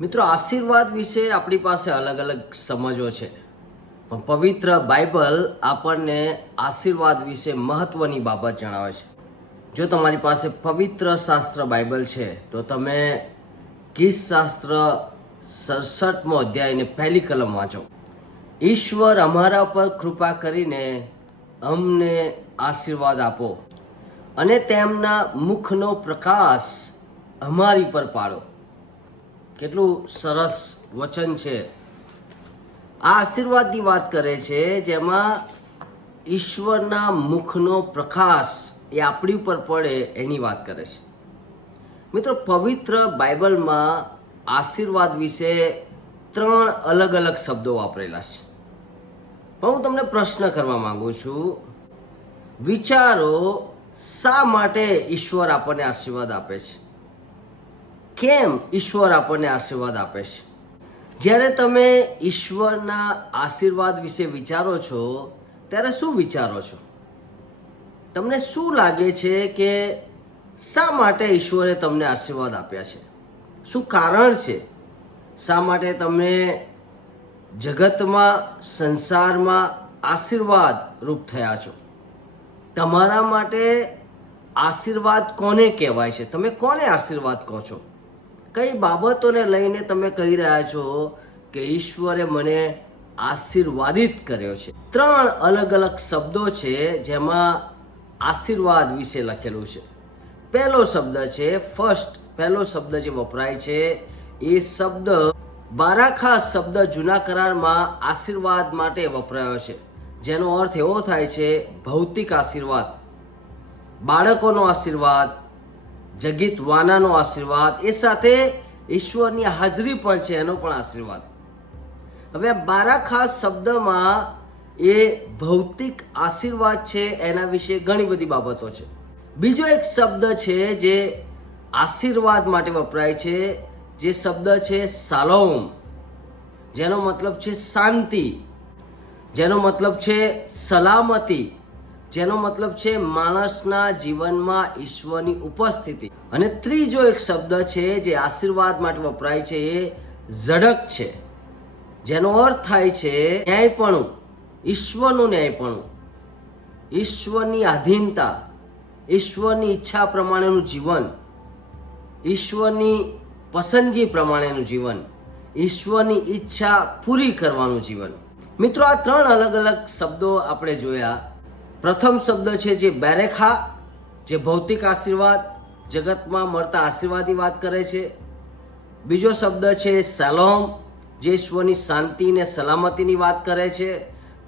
મિત્રો, આશીર્વાદ વિશે આપણી પાસે અલગ અલગ સમજો છે. પણ પવિત્ર બાઇબલ આપણને આશીર્વાદ વિશે મહત્વની બાબત જણાવે છે. જો તમારી પાસે પવિત્ર શાસ્ત્ર બાઇબલ છે, તો તમે ગીત શાસ્ત્ર સડસઠમો અધ્યાયને પહેલી કલમ વાંચો. ઈશ્વર અમારા પર કૃપા કરીને અમને આશીર્વાદ આપો અને તેમના મુખનો પ્રકાશ અમારી પર પાડો. કેટલું સરસ વચન છે. આ આશીર્વાદની વાત કરે છે જેમાં ઈશ્વરના મુખનો પ્રકાશ એ આપણી ઉપર પડે એની વાત કરે છે. મિત્રો, પવિત્ર બાઇબલમાં આશીર્વાદ વિશે ત્રણ અલગ અલગ શબ્દો વાપરેલા છે. પણ હું તમને પ્રશ્ન કરવા માંગુ છું, વિચારો શા માટે ઈશ્વર આપણને આશીર્વાદ આપે છે? કેમ ઈશ્વર આપણને આશીર્વાદ આપે છે? જ્યારે તમે ઈશ્વરના આશીર્વાદ વિશે વિચારો છો, ત્યારે શું વિચારો છો? તમને શું લાગે છે કે શા માટે ઈશ્વરે તમને આશીર્વાદ આપ્યા છે? શું કારણ છે? શા માટે તમે જગતમાં, સંસારમાં આશીર્વાદ રૂપ થયા છો? તમારા માટે આશીર્વાદ કોને કહેવાય છે? તમે કોને આશીર્વાદ કહો છો? કઈ બાબતોને લઈને તમે કહી રહ્યા છો કે ઈશ્વરે મને આશીર્વાદિત કર્યો છે? ત્રણ અલગ અલગ શબ્દો છે જેમાં આશીર્વાદ વિશે લખેલું છે. પહેલો શબ્દ છે ફર્સ્ટ પહેલો શબ્દ જે વપરાય છે એ શબ્દ બારાખા શબ્દ જૂના કરારમાં આશીર્વાદ માટે વપરાયો છે. જેનો અર્થ એવો થાય છે ભૌતિક આશીર્વાદ. બાળકોનો આશીર્વાદ જગીત વાનાનો આશીર્વાદ, એ સાથે ઈશ્વરની હાજરી પણ છે, એનો પણ આશીર્વાદ. હવે બારા ખાસ શબ્દમાં એ ભૌતિક આશીર્વાદ છે, એના વિશે ઘણી બધી બાબતો છે. બીજો એક શબ્દ છે જે આશીર્વાદ માટે વપરાય છે, જે શબ્દ છે સાલોમ. જેનો મતલબ છે શાંતિ. જેનો મતલબ છે સલામતી. જેનો મતલબ છે માણસના જીવનમાં ઈશ્વરની ઉપસ્થિતિ. અને ત્રીજો એક શબ્દ છે જે આશીર્વાદ માટે વપરાય છે એ ઝડક છે. જેનો અર્થ થાય છે ન્યાયપણું. ઈશ્વરનું ન્યાયપણું. ઈશ્વરની આધીનતા. ઈશ્વરની ઈચ્છા પ્રમાણેનું જીવન. ઈશ્વરની પસંદગી પ્રમાણેનું જીવન. ઈશ્વરની ઈચ્છા પૂરી કરવાનું જીવન. મિત્રો, આ ત્રણ અલગ અલગ શબ્દો આપણે જોયા. પ્રથમ શબ્દ છે જે બેરેખા, જે ભૌતિક આશીર્વાદ, જગતમાં મળતા આશીર્વાદની વાત કરે છે. બીજો શબ્દ છે સલોમ, જે ઈશ્વરની શાંતિ ને સલામતીની વાત કરે છે.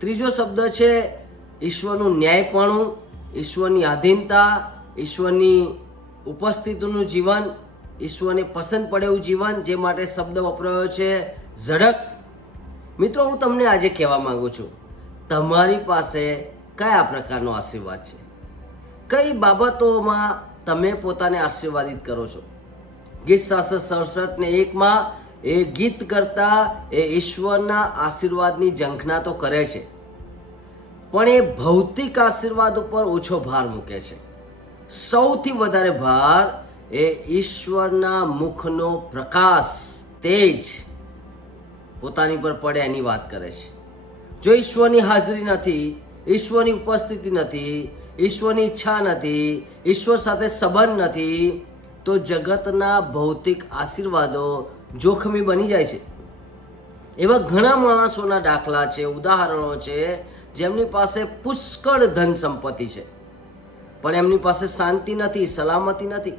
ત્રીજો શબ્દ છે ઈશ્વરનું ન્યાયપણું, ઈશ્વરની આધીનતા, ઈશ્વરની ઉપસ્થિતિનું જીવન, ઈશ્વરને પસંદ પડે એવું જીવન, જે માટે શબ્દ વપરાયો છે ઝડક. મિત્રો, હું તમને આજે કહેવા માગું છું, તમારી પાસે કયા પ્રકારનો આશીર્વાદ છે? કઈ બાબતોમાં તમે પોતાને આશીર્વાદિત કરો છો? ગીત શાસ્ત્ર સડસઠ ને એકમાં, એ ગીત કરતા એ ઈશ્વરના આશીર્વાદની ઝંખના તો કરે છે. પણ એ ભૌતિક આશીર્વાદ ઉપર ઓછો ભાર મૂકે છે. સૌથી વધારે ભાર એ ઈશ્વરના મુખનો પ્રકાશ, તેજ પોતાની પર પડે એની વાત કરે છે. જો ઈશ્વરની હાજરી નથી ઈશ્વરની ઉપસ્થિતિ નથી, ઈશ્વરની ઈચ્છા નથી, ઈશ્વર સાથે સંબંધ નથી, તો જગતના ભૌતિક આશીર્વાદો જોખમી બની જાય છે. એવા ઘણા માણસોના દાખલા છે, ઉદાહરણો છે, જેમની પાસે પુષ્કળ ધન સંપત્તિ છે. પણ એમની પાસે શાંતિ નથી, સલામતી નથી.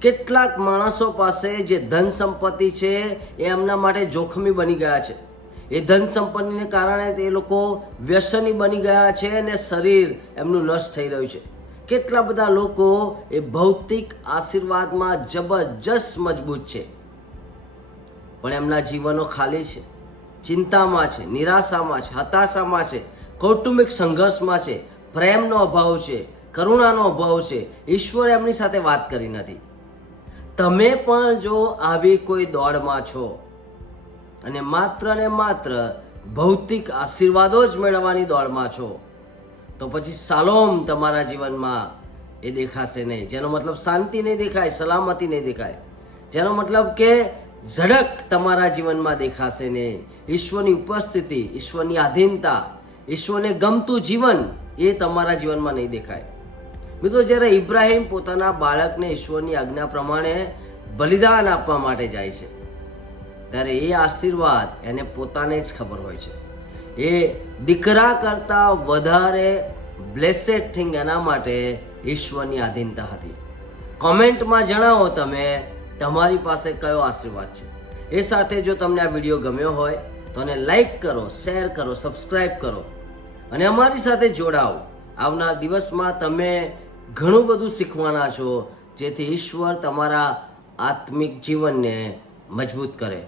કેટલાક માણસો પાસે જે ધન સંપત્તિ છે, એ એમના માટે જોખમી બની ગયા છે. એ ધન સંપત્તિને કારણે તે લોકો વ્યસની બની ગયા છે અને શરીર એમનું નષ્ટ થઈ રહ્યું છે. કેટલા બધા લોકો એ ભૌતિક આશીર્વાદમાં જબરજસ્ત મજબૂત છે. પણ એમના જીવનો ખાલી છે. ચિંતામાં છે, નિરાશામાં છે, હતાશામાં છે, કૌટુંબિક સંઘર્ષમાં છે, પ્રેમનો અભાવ છે, કરુણાનો અભાવ છે, ઈશ્વર એમની સાથે વાત કરી નથી. તમે પણ જો આવી કોઈ દોડમાં છો અને માત્ર ને માત્ર ભૌતિક આશીર્વાદો જ મેળવવાની દોડમાં છો. તો પછી સાલોમ તમારા જીવનમાં એ દેખાશે નહીં. જેનો મતલબ શાંતિ નહીં દેખાય, સલામતી નહીં દેખાય. જેનો મતલબ કે ઝડક તમારા જીવનમાં દેખાશે નહીં. ઈશ્વરની ઉપસ્થિતિ, ઈશ્વરની આધીનતા, ઈશ્વરને ગમતું જીવન એ તમારા જીવનમાં નહીં દેખાય. મિત્રો, જ્યારે ઇબ્રાહિમ પોતાના બાળકને ઈશ્વરની આજ્ઞા પ્રમાણે બલિદાન આપવા માટે જાય છે ત્યારે એ આશીર્વાદ એને પોતાને જ ખબર હોય છે. એ દીકરા કરતાં વધારે બ્લેસેડ થિંગ એના માટે ઈશ્વરની આધીનતા હતી. કોમેન્ટમાં જણાવો તમે, તમારી પાસે કયો આશીર્વાદ છે? એ સાથે જો તમને આ વીડિયો ગમ્યો હોય, તો એને લાઈક કરો, શેર કરો સબસ્ક્રાઈબ કરો. અને અમારી સાથે જોડાઓ. આવનાર દિવસમાં તમે ઘણું બધું શીખવાના છો, જેથી ઈશ્વર તમારા આત્મિક જીવનને મજબૂત કરે.